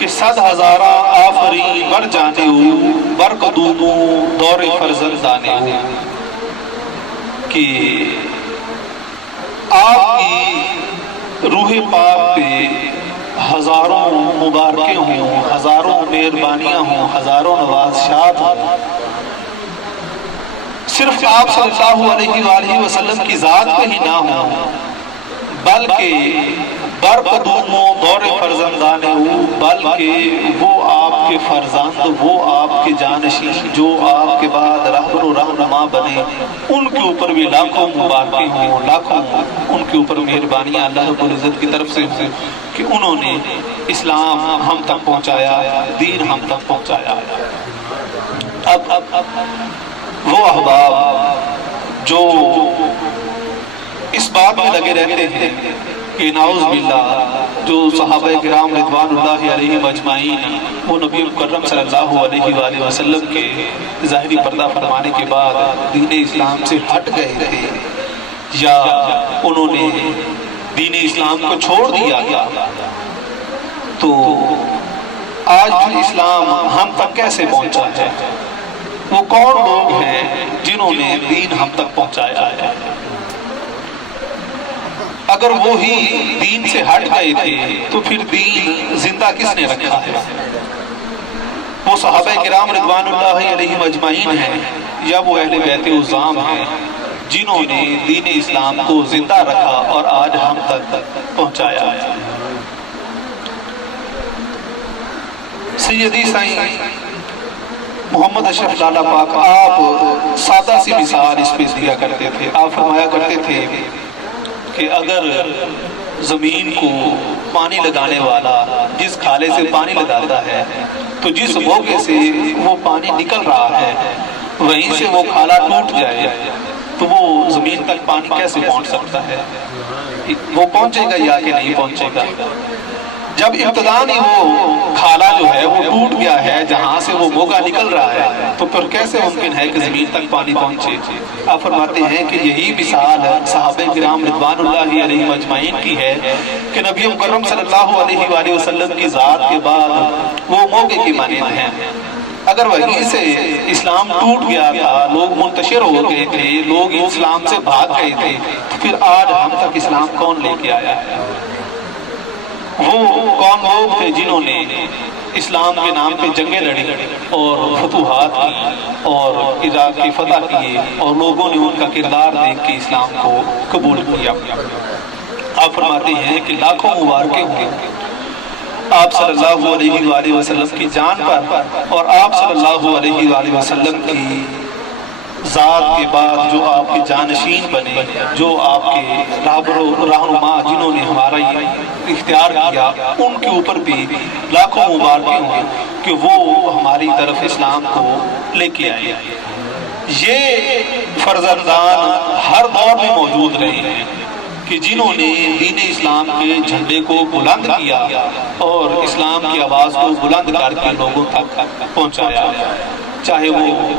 کہ 100,000 آفری بر جانے ہو بر قدوموں دور فرزندانے ہو، کہ آپ کی روح پاک پہ ہزاروں مبارکیں ہوں، ہزاروں مہربانیاں ہوں، ہزاروں نوازشات ہوں، صرف آپ صلی اللہ علیہ وآلہ وسلم کی ذات پہ ہی نہ ہوں، بلکہ بر قدوم و دور فرزندانے ہوں، بلکہ وہ آپ کے فرزند، وہ آپ کے جانشین جو آپ کے بعد رہبر و رہنما بنے، ان کے اوپر بھی لاکھوں مبارکیں ہوں، لاکھوں ان کے اوپر مہربانیاں اللہ رب العزت کی طرف سے ہوں کہ انہوں نے اسلام ہم تک پہنچایا، دین ہم تک پہنچایا۔ اب وہ احباب جو اس بات میں لگے رہتے ہیں کہ نعوذ باللہ جو صحابہ کرام رضوان اللہ علیہم اجمعین وہ نبی مکرم صلی اللہ علیہ وآلہ وسلم کے ظاہری پردہ فرمانے کے بعد دین اسلام سے ہٹ گئے تھے یا انہوں نے دین اسلام کو چھوڑ دیا گیا، تو آج بھی اسلام ہم تک کیسے پہنچا ہے؟ وہ کون لوگ ہیں جنہوں نے دین ہم تک پہنچایا ہے؟ اگر وہی دین سے ہٹ گئے تھے تو پھر دین زندہ کس نے رکھا ہے؟ وہ صحابہ کرام رضوان اللہ علیہم اجمعین ہیں یا وہ اہل بیت عظام ہیں جنہوں نے دین اسلام کو زندہ رکھا اور آج ہم تک پہنچایا ہے؟ سیدی سائیں محمد اشرف لالا پاک آپ سادہ سی مثال اس پہ دیا کرتے تھے۔ آپ فرمایا کرتے تھے کہ اگر زمین کو پانی لگانے والا جس کھالے سے پانی لگاتا ہے تو جس موقع سے وہ پانی نکل رہا ہے وہیں سے وہ کھالا ٹوٹ جائے تو وہ زمین تک پانی کیسے پہنچ سکتا ہے؟ وہ پہنچے گا یا کہ نہیں پہنچے گا؟ جب ابتدائی وہ کھالا جو ہے وہ ٹوٹ گیا ہے جہاں سے وہ موگا نکل رہا ہے تو پھر کیسے ممکن ہے کہ زمین تک پانی پہنچے؟ آپ فرماتے ہیں کہ یہی مثال صحابہ کرام رضوان اللہ علیہم اجمعین کی ہے کہ نبی مکرم صلی اللہ علیہ وآلہ وسلم کی ذات کے بعد وہ موگے کی مانند ہیں۔ اگر وہیں سے اسلام ٹوٹ گیا تھا، لوگ منتشر ہو گئے تھے، لوگ اسلام سے بھاگ گئے تھے، تو پھر آج ہم تک اسلام کون لے کے آیا ہے؟ وہ کون لوگ تھے جنہوں نے اسلام کے نام پہ جنگیں لڑی اور فتوحات کی اور عراق کی فتح کیے اور لوگوں نے ان کا کردار دیکھ کے اسلام کو قبول کیا؟ آپ فرماتے ہیں کہ لاکھوں مبارکیں ہوں آپ صلی اللہ علیہ وآلہ وسلم کی جان پر اور آپ صلی اللہ علیہ وآلہ وسلم کی ذات کے بعد جو آپ کے جانشین بنے، جو آپ کے رہبر و رہنما جنہوں نے ہمارا یہ اختیار کیا، ان کے اوپر بھی لاکھوں مبارکیں ہوں کہ وہ ہماری طرف اسلام کو لے کے آئے۔ یہ فرزندان ہر دور میں موجود رہے ہیں کہ جنہوں نے دین اسلام کے جھنڈے کو بلند کیا اور اسلام کی آواز کو بلند کر کے لوگوں تک پہنچایا، چاہے وہ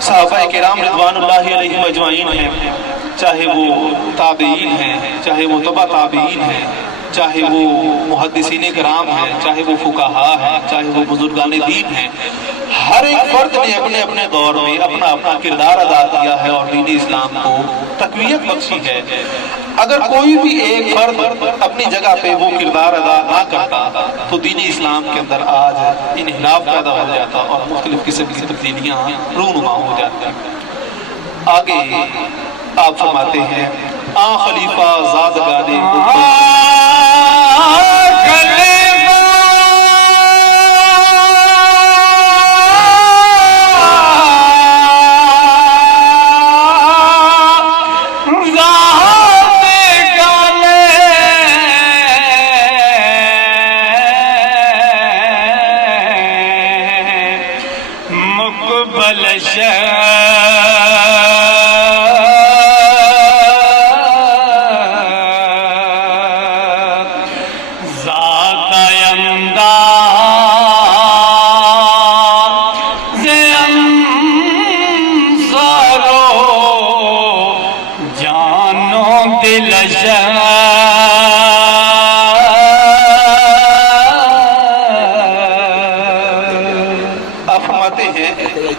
صحابہ کرام رضوان اللہ علیہم اجمعین ہیں، چاہے وہ تابعین ہیں، چاہے وہ تبع تابعین ہیں، چاہے وہ محدثین کرام ہیں، چاہے وہ فقہاء ہیں، چاہے وہ بزرگان دین ہیں، ہر ایک فرد نے اپنے اپنے دور میں اپنا اپنا کردار ادا کیا ہے اور دین اسلام کو تقویت بخشی ہے۔ اگر کوئی بھی ایک فرد اپنی جگہ پہ وہ کردار ادا نہ کرتا تو دین اسلام کے اندر آج انحراف پیدا ہو جاتا اور مختلف قسم کی تبدیلیاں رونما ہو جاتی۔ آگے آپ فرماتے ہیں آن خلیفہ زادگانے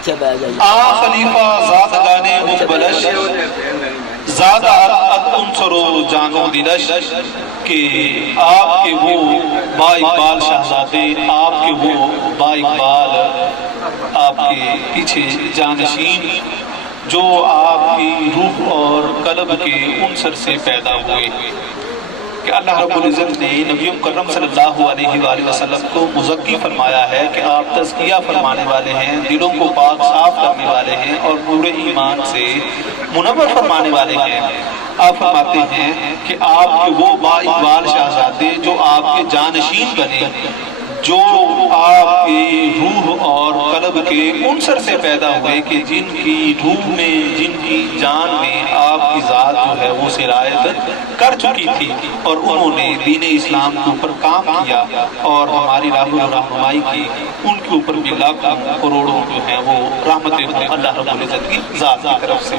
پیچھے بیٹھ جائیے. خلیفہ زادگان مقبلش زادہ انصر و جانو دلش کہ آپ کے وہ با اقبال شہزادے، آپ کے وہ با اقبال آپ کے پیچھے جانشین جو آپ کی روح اور قلب کے عنصر سے پیدا ہوئے، کہ اللہ رب العزت نے نبی مکرم صلی اللہ علیہ وآلہ وسلم کو مزکی فرمایا ہے کہ آپ تزکیہ فرمانے والے ہیں، دلوں کو پاک صاف کرنے والے ہیں اور پورے ایمان سے منور فرمانے والے ہیں. آپ فرماتے ہیں کہ آپ کے وہ با اقبال شہزادے جو آپ کے جانشین بنے، جو آپ کی روح اور قلب کے عنصر سے پیدا ہوئے، کہ جن کی روح میں، جن کی جان میں آپ کی ذات جو ہے وہ سرایت کر چکی تھی، اور انہوں نے دین اسلام کے اوپر کام کیا اور ہماری راہ و رہنمائی کی. ان کے اوپر بھی لاکھوں کروڑوں جو ہیں وہ رحمتیں ہوں اللہ رب العزت کی ذات کی طرف سے.